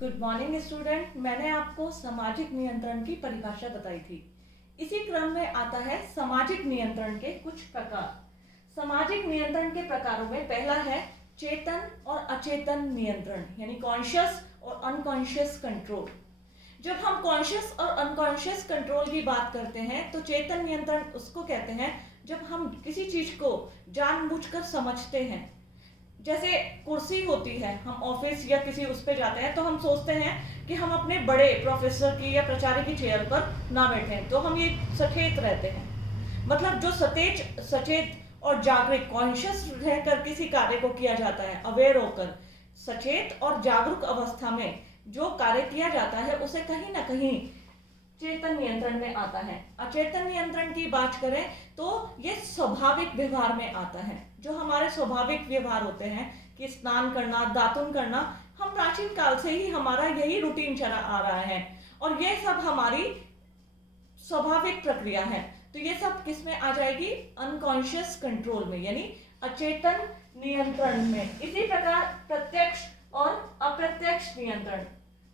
Good morning student. मैंने आपको सामाजिक नियंत्रण की परिभाषा बताई थी। इसी क्रम में आता है सामाजिक नियंत्रण के कुछ प्रकार। सामाजिक नियंत्रण के प्रकारों में पहला है चेतन और अचेतन नियंत्रण, यानी कॉन्शियस और अनकॉन्शियस कंट्रोल। जब हम कॉन्शियस और अनकॉन्शियस कंट्रोल की बात करते हैं तो चेतन नियंत्रण उसको कहते हैं जब हम किसी चीज को जानबूझकर समझते हैं। जैसे कुर्सी होती है, हम ऑफिस या किसी उस पे जाते हैं तो हम सोचते हैं कि हम अपने बड़े प्रोफेसर की या प्राचार्य की चेयर पर ना बैठें, तो हम ये सचेत रहते हैं। मतलब जो सचेत और जागरूक कॉन्शियस रहकर किसी कार्य को किया जाता है, अवेयर होकर सचेत और जागरूक अवस्था में जो कार्य किया जाता है उसे कहीं ना कहीं चेतन नियंत्रण में आता है। अचेतन नियंत्रण की बात करें तो ये स्वाभाविक व्यवहार में आता है। जो हमारे स्वाभाविक व्यवहार होते हैं कि स्नान करना, दातुन करना, हम प्राचीन काल से ही हमारा यही रूटीन चला आ रहा है और ये सब हमारी स्वाभाविक प्रक्रिया है। तो ये सब किस में आ जाएगी? अनकॉन्शियस कंट्रोल में, यानी अचेतन नियंत्रण में। इसी प्रकार प्रत्यक्ष और अप्रत्यक्ष नियंत्रण,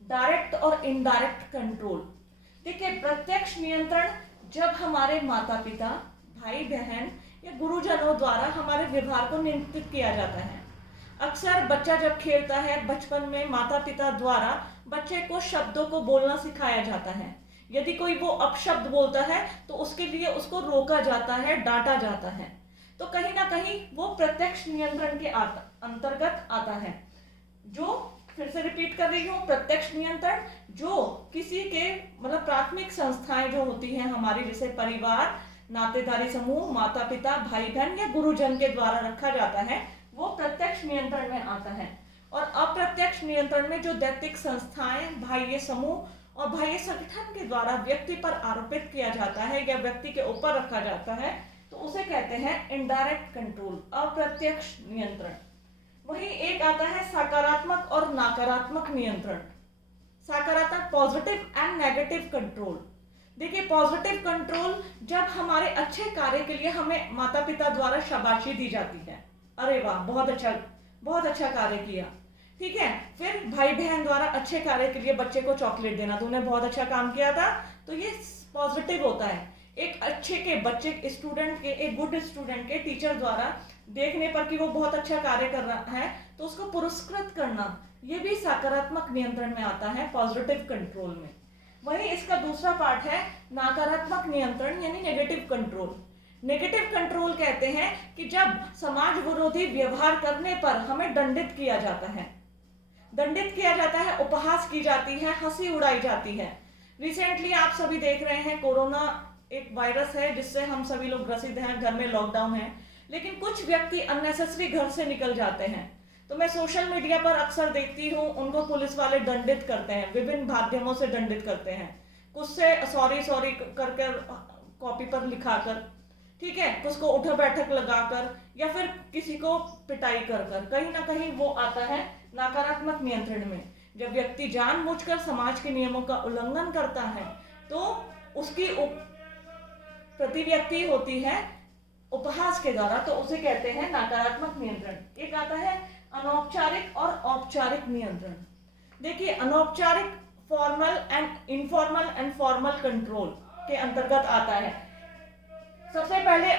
डायरेक्ट और इनडायरेक्ट कंट्रोल। देखिए, प्रत्यक्ष नियंत्रण जब हमारे माता पिता, भाई बहन या गुरुजनों द्वारा हमारे व्यवहार को नियंत्रित किया जाता है। अक्सर बच्चा जब खेलता है बचपन में, माता पिता द्वारा बच्चे को शब्दों को बोलना सिखाया जाता है। यदि कोई वो अपशब्द बोलता है तो उसके लिए उसको रोका जाता है, डांटा जाता है। तो कहीं ना कहीं वो प्रत्यक्ष नियंत्रण के अंतर्गत आता है। जो फिर से रिपीट कर रही हूँ, प्रत्यक्ष नियंत्रण जो किसी के मतलब प्राथमिक संस्थाएं जो होती हैं हमारी, जैसे परिवार, नातेदारी समूह, माता पिता, भाई बहन या गुरुजन के द्वारा रखा जाता है, वो प्रत्यक्ष नियंत्रण में आता है। और अप्रत्यक्ष नियंत्रण में जो दैतिक संस्थाएं, बाह्य समूह और बाह्य संगठन के द्वारा व्यक्ति पर आरोपित किया जाता है या व्यक्ति के ऊपर रखा जाता है, तो उसे कहते हैं इनडायरेक्ट कंट्रोल, अप्रत्यक्ष नियंत्रण। वही एक आता है सकारात्मक और नकारात्मक नियंत्रण। सकारात्मक, पॉजिटिव एंड नेगेटिव कंट्रोल। देखिए, पॉजिटिव कंट्रोल जब हमारे अच्छे कार्य के लिए हमें माता पिता द्वारा शाबाशी दी जाती है, अरे वाह बहुत अच्छा कार्य किया, ठीक है। फिर भाई बहन द्वारा अच्छे कार्य के लिए बच्चे को चॉकलेट देना, तूने बहुत अच्छा काम किया था, तो ये पॉजिटिव होता है। एक अच्छे के बच्चे, स्टूडेंट के, एक गुड स्टूडेंट के टीचर द्वारा देखने पर कि वो बहुत अच्छा कार्य कर रहा है तो उसको पुरस्कृत करना, ये भी सकारात्मक नियंत्रण में आता है, पॉजिटिव कंट्रोल में। वही इसका दूसरा पार्ट है नकारात्मक नियंत्रण, यानी नेगेटिव कंट्रोल। नेगेटिव कंट्रोल कहते हैं कि जब समाज विरोधी व्यवहार करने पर हमें दंडित किया जाता है, उपहास की जाती है, हंसी उड़ाई जाती है। रिसेंटली आप सभी देख रहे हैं, कोरोना एक वायरस है जिससे हम सभी लोग ग्रसित हैं, घर में लॉकडाउन है, लेकिन कुछ व्यक्ति अननेसेसरी घर से निकल जाते हैं। तो मैं सोशल मीडिया पर अक्सर देखती हूँ, उनको पुलिस वाले दंडित करते हैं, विभिन्न माध्यमों से दंडित करते हैं। कुछ से सॉरी कर कॉपी पर लिखाकर, ठीक है, कुछ को उठक बैठक लगाकर या फिर किसी को पिटाई कर कहीं ना कहीं वो आता है नकारात्मक नियंत्रण में। जब व्यक्ति जानबूझकर समाज के नियमों का उल्लंघन करता है तो उसकी प्रतिव्यक्ति होती है उपहास के द्वारा, तो उसे कहते हैं नकारात्मक नियंत्रण। एक आता है अनौपचारिक और औपचारिक नियंत्रण। देखिए, अनौपचारिक formal and informal and formal control के अंतर्गत आता है। सबसे पहले